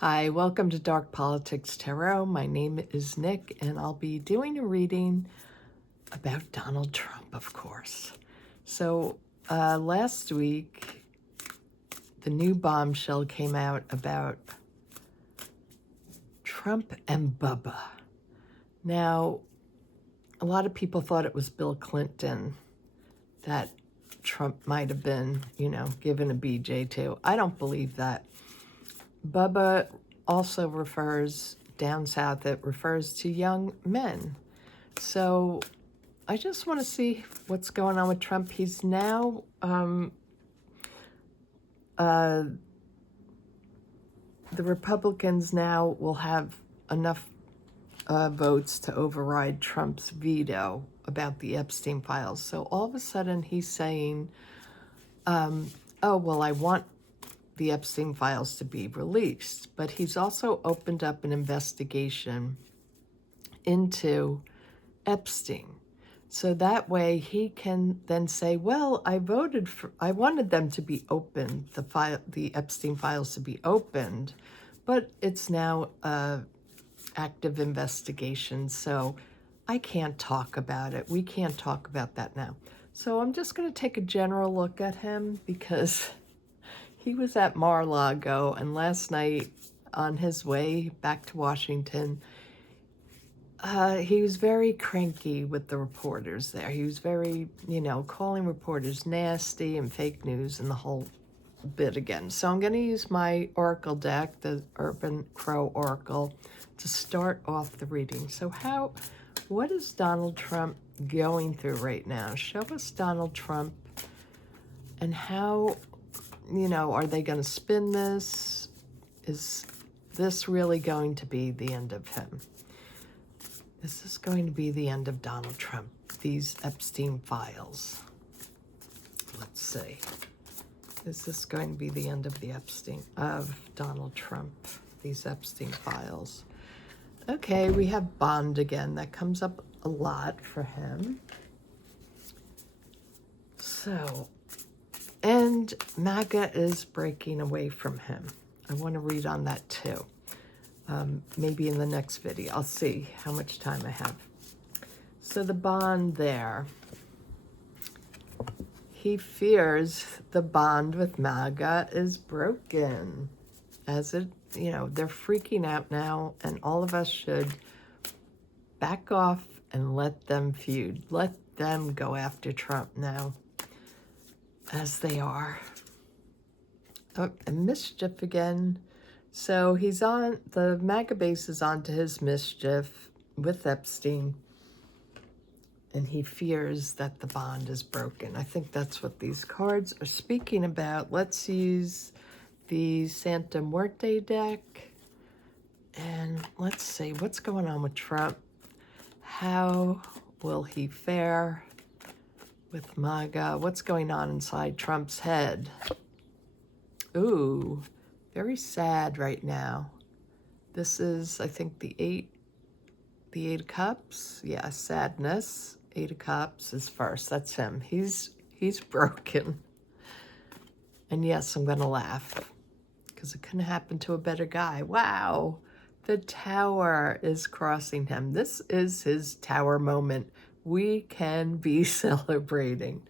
Hi, welcome to Dark Politics Tarot. My name is Nick, and I'll be doing a reading about Donald Trump, of course. So, last week, the new bombshell came out about Trump and Bubba. Now, a lot of people thought it was Bill Clinton that Trump might have been, given a BJ to. I don't believe that. Bubba also refers, down south, it refers to young men. So I just want to see what's going on with Trump. He's now, the Republicans now will have enough votes to override Trump's veto about the Epstein files. So all of a sudden he's saying, oh, well, I want the Epstein files to be released, but he's also opened up an investigation into Epstein. So that way he can then say, well, I wanted them to be opened, the Epstein files to be opened, but it's now a active investigation, so I can't talk about it. We can't talk about that now. So I'm just going to take a general look at him because he was at Mar-a-Lago, and last night on his way back to Washington, he was very cranky with the reporters there. He was very, calling reporters nasty and fake news and the whole bit again. So I'm going to use my oracle deck, the Urban Crow Oracle, to start off the reading. So what is Donald Trump going through right now? Show us Donald Trump and how... are they going to spin this? Is this really going to be the end of him? Is this going to be the end of Donald Trump? These Epstein files. Let's see. Is this going to be the end of Donald Trump? These Epstein files. Okay, we have Bond again. That comes up a lot for him. So... and MAGA is breaking away from him. I want to read on that too. Maybe in the next video. I'll see how much time I have. So the bond there. He fears the bond with MAGA is broken. They're freaking out now, and all of us should back off and let them feud. Let them go after Trump now. As they are. Oh, and mischief again. So he's on, the MAGA base is on to his mischief with Epstein. And he fears that the bond is broken. I think that's what these cards are speaking about. Let's use the Santa Muerte deck. And let's see what's going on with Trump. How will he fare with MAGA? What's going on inside Trump's head? Ooh, very sad right now. This is, I think, the Eight of Cups. Yeah, sadness. Eight of Cups is first. That's him. He's broken. And yes, I'm going to laugh because it couldn't happen to a better guy. Wow, the Tower is crossing him. This is his Tower moment. We can be celebrating.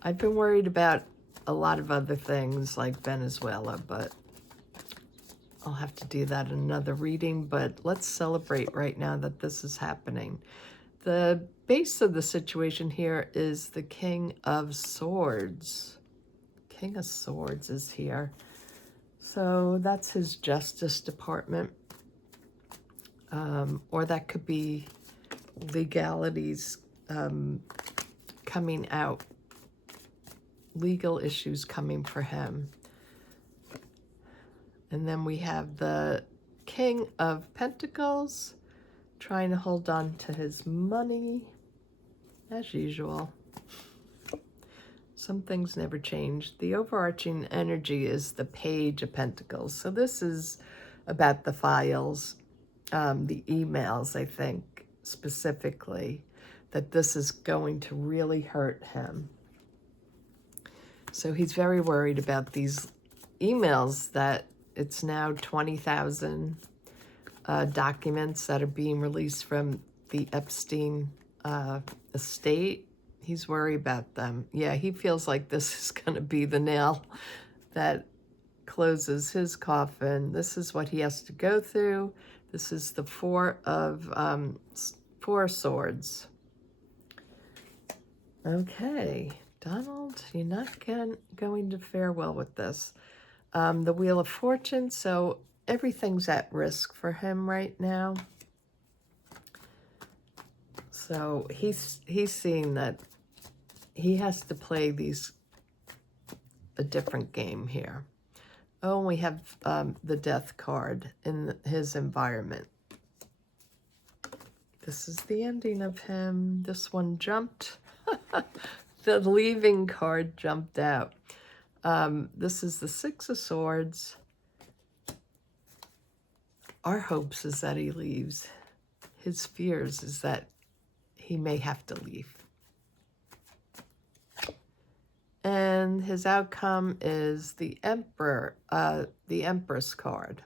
I've been worried about a lot of other things like Venezuela, but I'll have to do that in another reading. But let's celebrate right now that this is happening. The base of the situation here is the King of Swords. King of Swords is here. So that's his Justice Department. Or that could be legalities coming out, legal issues coming for him. And then we have the King of Pentacles trying to hold on to his money, as usual. Some things never change. The overarching energy is the Page of Pentacles. So this is about the files, the emails, I think, specifically, that this is going to really hurt him. So he's very worried about these emails that it's now 20,000 documents that are being released from the Epstein estate. He's worried about them. Yeah, he feels like this is going to be the nail that closes his coffin. This is what he has to go through. This is the Four Swords. Okay, Donald, you're not going to fare well with this. The Wheel of Fortune, so everything's at risk for him right now. So he's seeing that he has to play a different game here. Oh, and we have the Death card in his environment. This is the ending of him. This one jumped. The leaving card jumped out. This is the Six of Swords. Our hopes is that he leaves. His fears is that he may have to leave. And his outcome is the Emperor, the Empress card.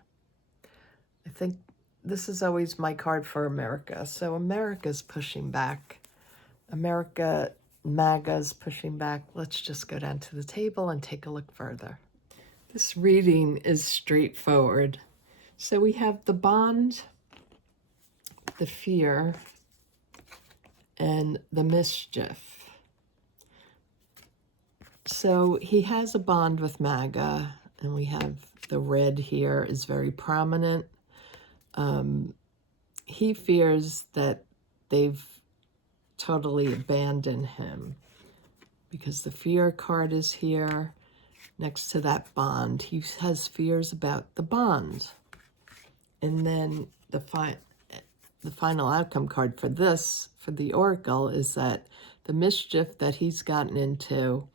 I think this is always my card for America. So America's pushing back. MAGA's pushing back. Let's just go down to the table and take a look further. This reading is straightforward. So we have the bond, the fear, and the mischief. So he has a bond with MAGA, and we have the red here is very prominent. He fears that they've totally abandoned him because the fear card is here next to that bond. He has fears about the bond. And then the final outcome card for the Oracle, is that the mischief that he's gotten into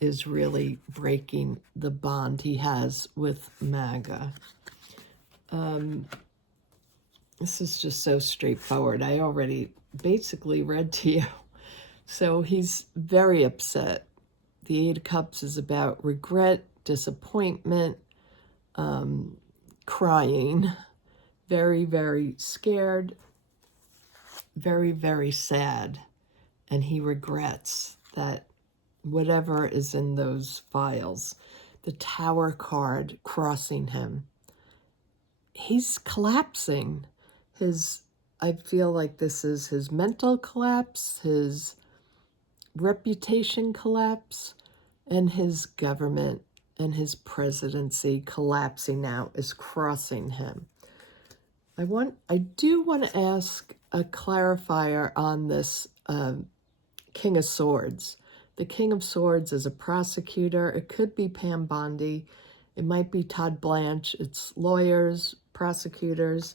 is really breaking the bond he has with MAGA. This is just so straightforward. I already basically read to you. So he's very upset. The Eight of Cups is about regret, disappointment, crying, very, very scared, very, very sad. And he regrets that whatever is in those files, the Tower card crossing him, he's collapsing. I feel like this is his mental collapse, his reputation collapse, and his government and his presidency collapsing now is crossing him. I do want to ask a clarifier on this King of Swords. The King of Swords is a prosecutor. It could be Pam Bondi. It might be Todd Blanche. It's lawyers, prosecutors.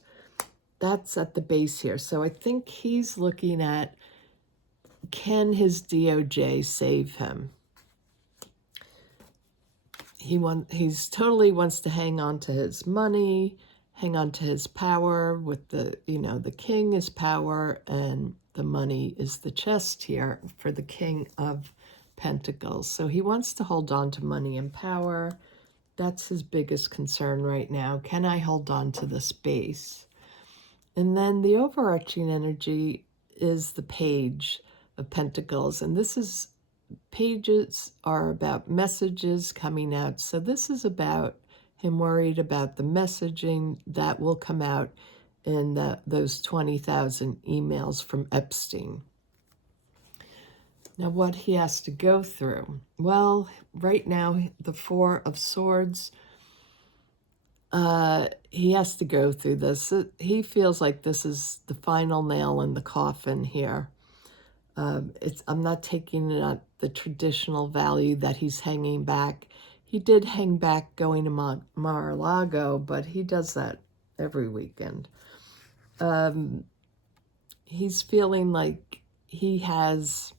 That's at the base here. So I think he's looking at, can his DOJ save him? He's totally wants to hang on to his money, hang on to his power with the king is power and the money is the chest here for the King of Pentacles. So he wants to hold on to money and power. That's his biggest concern right now. Can I hold on to this base? And then the overarching energy is the Page of Pentacles. And pages are about messages coming out. So this is about him worried about the messaging that will come out in those 20,000 emails from Epstein. Now, what he has to go through. Well, right now, the Four of Swords, he has to go through this. He feels like this is the final nail in the coffin here. I'm not taking it at the traditional value that he's hanging back. He did hang back going to Mar-a-Lago, but he does that every weekend. He's feeling like he has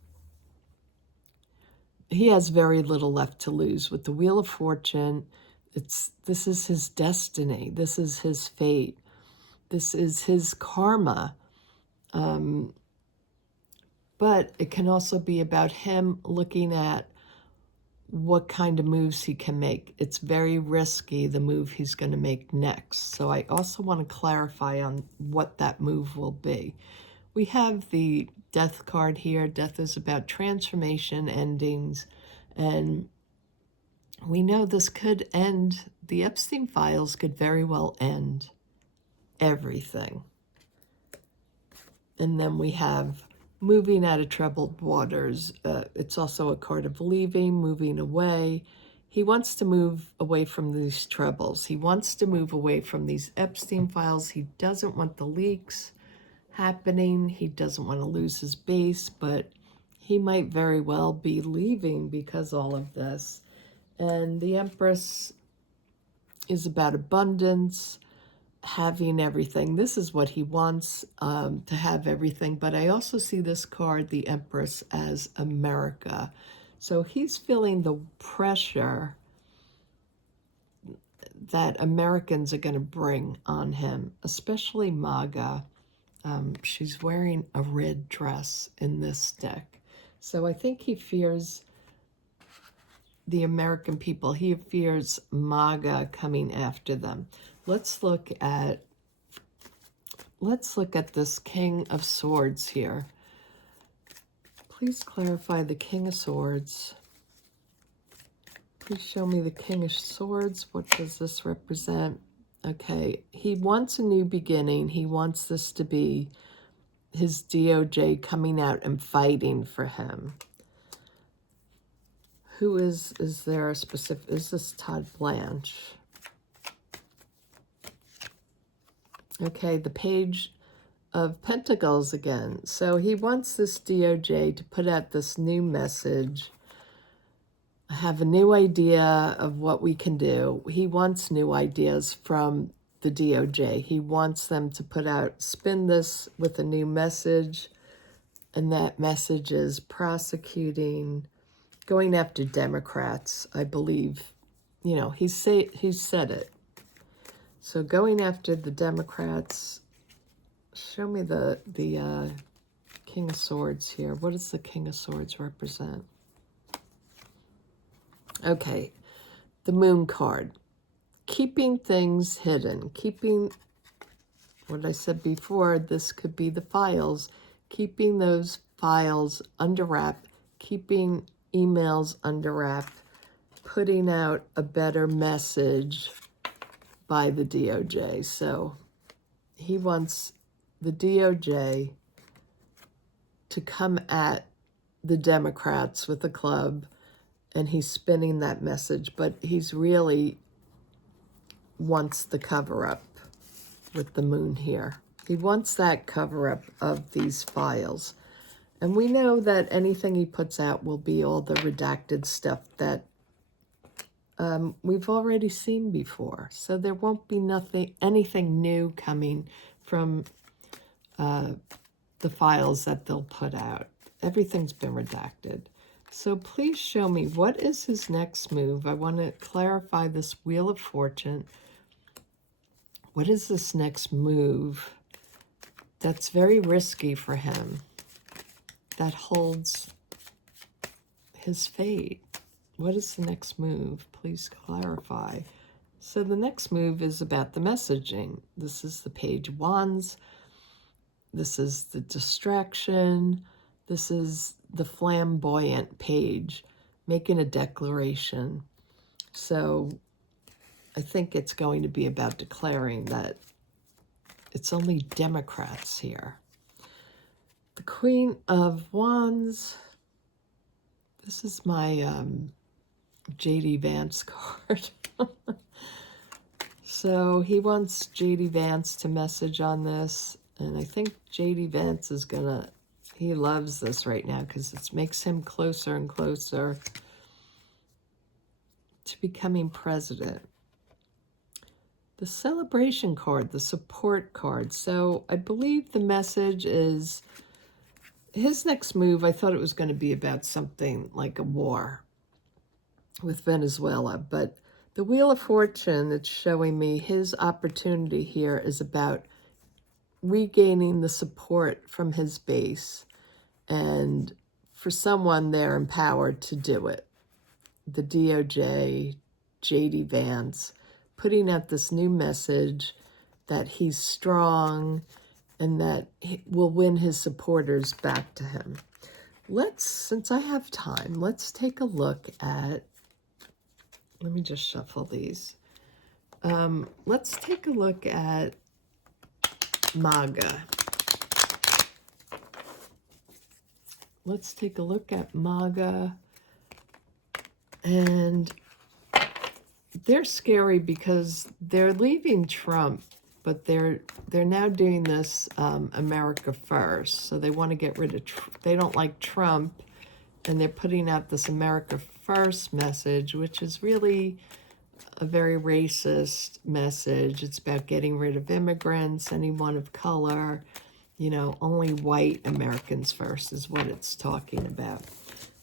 very little left to lose. With the Wheel of Fortune, this is his destiny. This is his fate. This is his karma. But it can also be about him looking at what kind of moves he can make. It's very risky, the move he's going to make next. So I also want to clarify on what that move will be. We have the death card here. Death is about transformation, endings, and we know this could end, the Epstein files could very well end everything. And then we have moving out of troubled waters. It's also a card of leaving, moving away. He wants to move away from these troubles. He wants to move away from these Epstein files. He doesn't want the leaks happening. He doesn't want to lose his base, but he might very well be leaving because all of this. And the Empress is about abundance, having everything. This is what he wants, to have everything. But I also see this card, the Empress, as America. So he's feeling the pressure that Americans are going to bring on him, especially MAGA. She's wearing a red dress in this deck. So I think he fears the American people. He fears MAGA coming after them. Let's look at this King of Swords here. Please clarify the King of Swords. Please show me the King of Swords. What does this represent? Okay, he wants a new beginning. He wants this to be his DOJ coming out and fighting for him. Who is there a specific, is this Todd Blanche? Okay, the Page of Pentacles again. So he wants this DOJ to put out this new message. I have a new idea of what we can do. He wants new ideas from the DOJ. He wants them to put out, spin this with a new message, and that message is prosecuting, going after Democrats, I believe. You know, he said it. So going after the Democrats. Show me the King of Swords here. What does the King of Swords represent? Okay, the Moon card. Keeping things hidden. Keeping, what I said before, this could be the files. Keeping those files under wrap. Keeping emails under wrap. Putting out a better message by the DOJ. So he wants the DOJ to come at the Democrats with a club, and he's spinning that message, but he's really wants the cover-up with the Moon here. He wants that cover-up of these files. And we know that anything he puts out will be all the redacted stuff that we've already seen before. So there won't be anything new coming from the files that they'll put out. Everything's been redacted. So please show me, what is his next move? I want to clarify this Wheel of Fortune. What is this next move that's very risky for him, that holds his fate? What is the next move? Please clarify. So the next move is about the messaging. This is the Page of Wands. This is the distraction. This is the flamboyant page, making a declaration. So I think it's going to be about declaring that it's only Democrats here. The Queen of Wands. This is my J.D. Vance card. So he wants J.D. Vance to message on this. And I think J.D. Vance is going to, he loves this right now because it makes him closer and closer to becoming president. The Celebration card, the support card. So I believe the message is his next move. I thought it was going to be about something like a war with Venezuela, but the Wheel of Fortune, it's showing me his opportunity here is about regaining the support from his base, and for someone they're empowered to do it. the DOJ, J.D. Vance, putting out this new message that he's strong and that he will win his supporters back to him. Since I have time, let's take a look at, let me just shuffle these. Let's take a look at MAGA. Let's take a look at MAGA. And they're scary because they're leaving Trump, but they're now doing this America First. So they want to get rid of, they don't like Trump, and they're putting out this America First message, which is really a very racist message. It's about getting rid of immigrants, anyone of color, you know, only white Americans first is what it's talking about.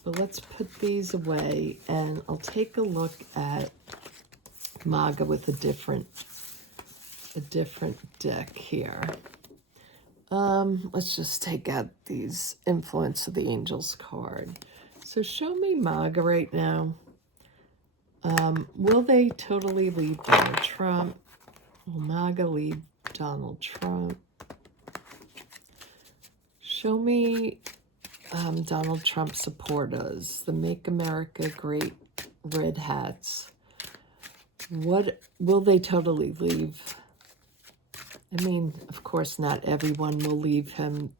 But let's put these away, and I'll take a look at MAGA with a different deck here. Let's just take out these Influence of the Angels card. So show me MAGA right now. Will they totally leave Donald Trump? Will MAGA leave Donald Trump? Show me Donald Trump supporters, the Make America Great Red Hats. What will they totally leave? I mean, of course, not everyone will leave him.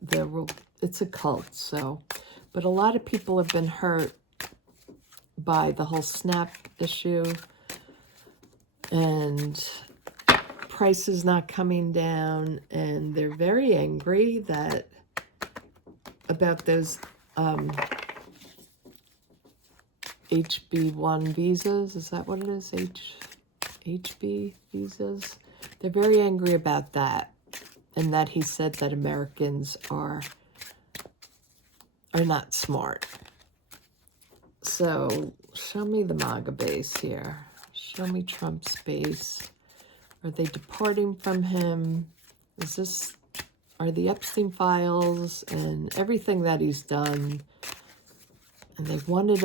It's a cult, so. But a lot of people have been hurt by the whole SNAP issue and prices not coming down, and they're very angry about those HB1 visas. Is that what it is? HB visas? They're very angry about that, and that he said that Americans are not smart. So show me the MAGA base here. Show me Trump's base. Are they departing from him? Are the Epstein files and everything that he's done, and they wanted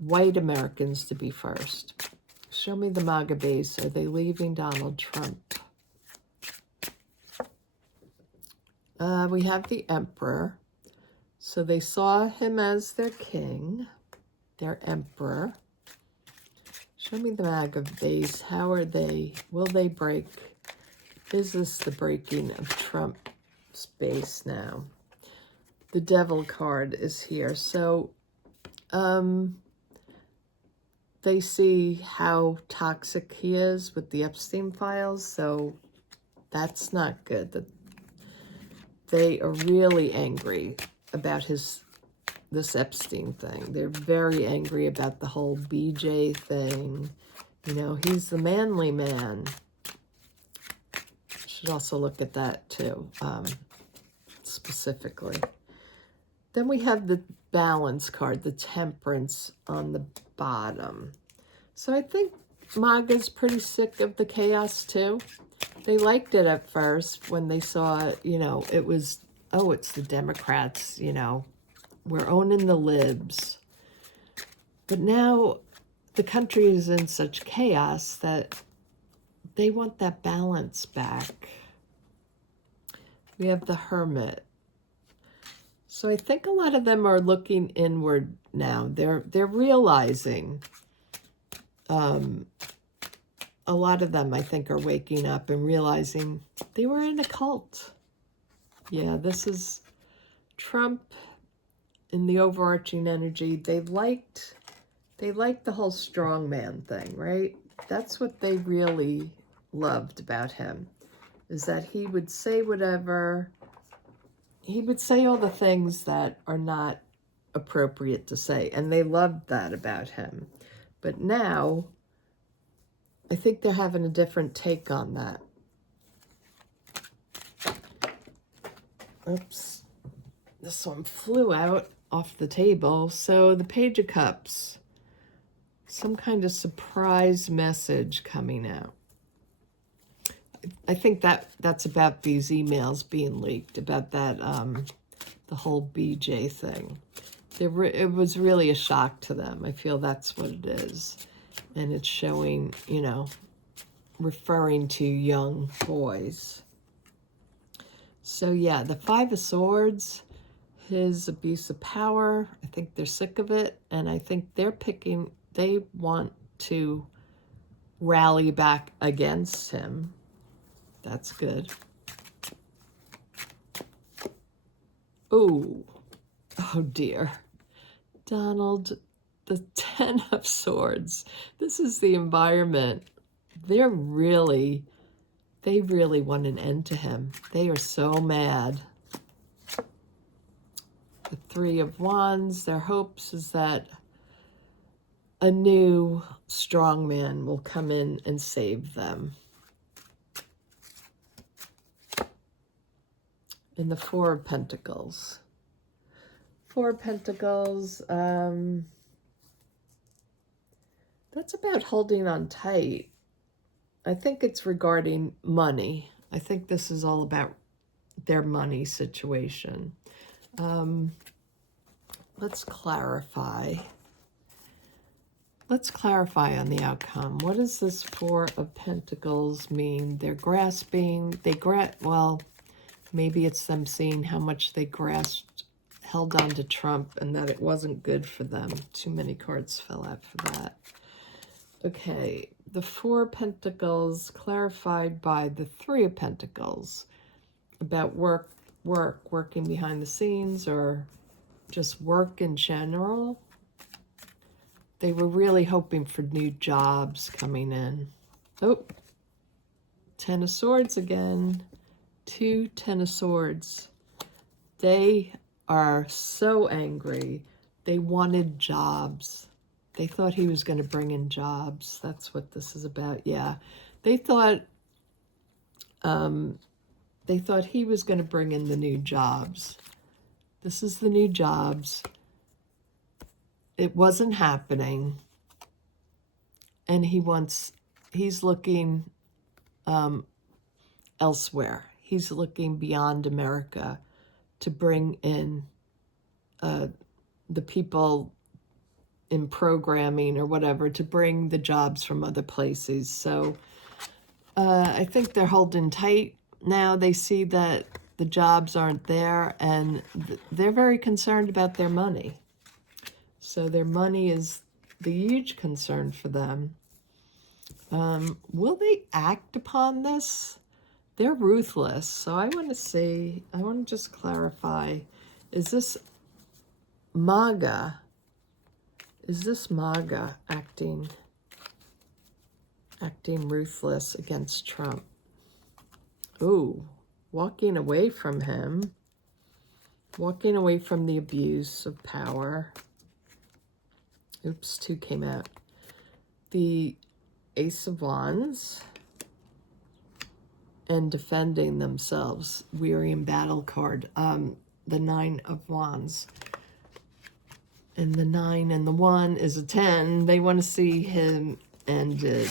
white Americans to be first. Show me the MAGA base. Are they leaving Donald Trump? We have the Emperor. So they saw him as their king, their emperor. Show me the MAGA base. How are they? Will they break? Is this the breaking of Trump's base now? The Devil card is here. So they see how toxic he is with the Epstein files. So that's not good. They are really angry about this Epstein thing. They're very angry about the whole BJ thing. You know, he's the manly man. Should also look at that too, specifically. Then we have the Balance card, the Temperance on the bottom. So I think MAGA's pretty sick of the chaos too. They liked it at first when they saw, you know, it was, oh, it's the Democrats, you know, we're owning the libs. But now the country is in such chaos that they want that balance back. We have the Hermit. So I think a lot of them are looking inward now. They're realizing, a lot of them, I think, are waking up and realizing they were in a cult. Yeah, this is Trump in the overarching energy. They liked the whole strongman thing, right? That's what they really loved about him, is that he would say whatever. He would say all the things that are not appropriate to say, and they loved that about him. But now, I think they're having a different take on that. Oops. This one flew out off the table. So the Page of Cups. Some kind of surprise message coming out. I think that's about these emails being leaked, about that, the whole BJ thing. It was really a shock to them. I feel that's what it is. And it's showing, you know, referring to young boys. So yeah, the Five of Swords, his abuse of power, I think they're sick of it. And I think they want to rally back against him. That's good. Oh dear. Donald, the Ten of Swords. This is the environment. They really want an end to him. They are so mad. The Three of Wands, their hopes is that a new strong man will come in and save them. In the Four of Pentacles. Four of Pentacles, that's about holding on tight. I think it's regarding money. I think this is all about their money situation. Let's clarify. Let's clarify on the outcome. What does this Four of Pentacles mean? They're grasping. Well, maybe it's them seeing how much they held on to Trump and that it wasn't good for them. Too many cards fell out for that. Okay, the Four of Pentacles clarified by the Three of Pentacles about working behind the scenes, or just work in general. They were really hoping for new jobs coming in. Oh, Ten of Swords again. Two Ten of Swords. They are so angry. They wanted jobs. They thought he was going to bring in jobs. That's what this is about. Yeah, they thought he was going to bring in the new jobs. This is the new jobs. It wasn't happening, and he's looking elsewhere. He's looking beyond America to bring in the people in programming or whatever, to bring the jobs from other places. So I think they're holding tight now. They see that the jobs aren't there, and they're very concerned about their money. So their money is the huge concern for them. Will they act upon this? They're ruthless. So I want to just clarify, is this MAGA? Is this MAGA acting ruthless against Trump? Ooh, walking away from him. Walking away from the abuse of power. Oops, two came out. The Ace of Wands. And defending themselves. Weary in battle card. The Nine of Wands. And the 9 and the 1 is a 10. They want to see him ended.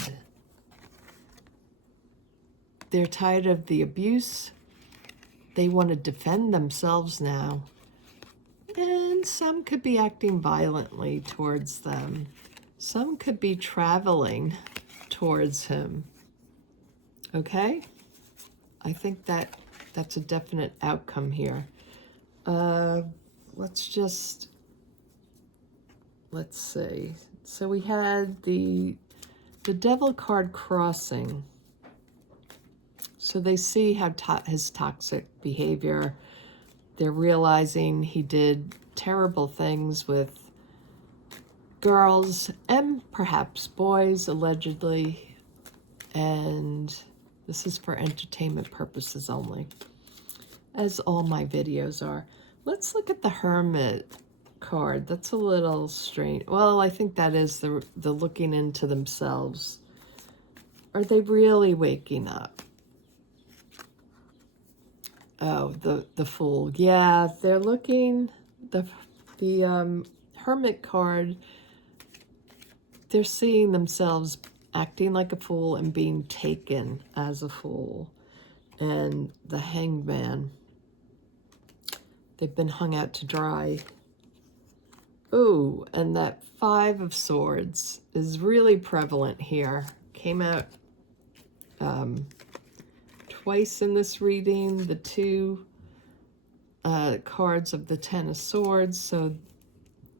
They're tired of the abuse. They want to defend themselves now. And some could be acting violently towards them. Some could be traveling towards him. Okay? I think that's a definite outcome here. Let's see. So we had the Devil card crossing. So they see how his toxic behavior. They're realizing he did terrible things with girls and perhaps boys, allegedly. And this is for entertainment purposes only, as all my videos are. Let's look at the Hermit card. That's a little strange. Well, I think that is the looking into themselves. Are they really waking up? Oh, the Fool. Yeah, they're looking. The Hermit card. They're seeing themselves acting like a fool and being taken as a fool. And the Hangman. They've been hung out to dry. Ooh, and that Five of Swords is really prevalent here. Came out twice in this reading. The two cards of the Ten of Swords. So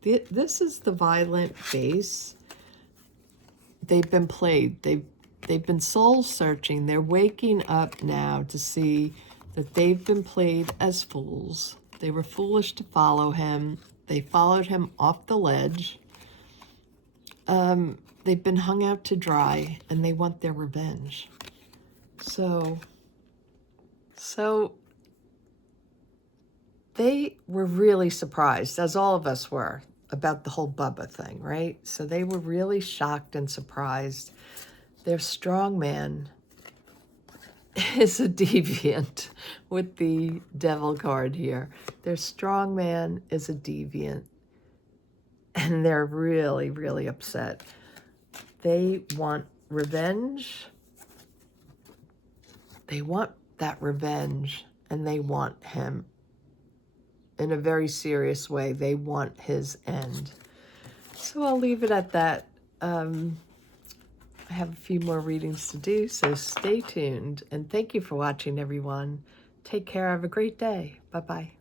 this is the violent base. They've been played. They've been soul searching. They're waking up now to see that they've been played as fools. They were foolish to follow him. They followed him off the ledge. They've been hung out to dry, and they want their revenge. So they were really surprised, as all of us were, about the whole Bubba thing, right? So they were really shocked and surprised. Their strong man is a deviant with the devil card here. Their strong man is a deviant, and they're really, really upset. They want revenge. They want that revenge, and they want him in a very serious way. They want his end. So I'll leave it at that. I have a few more readings to do, so stay tuned. And thank you for watching, everyone. Take care. Have a great day. Bye-bye.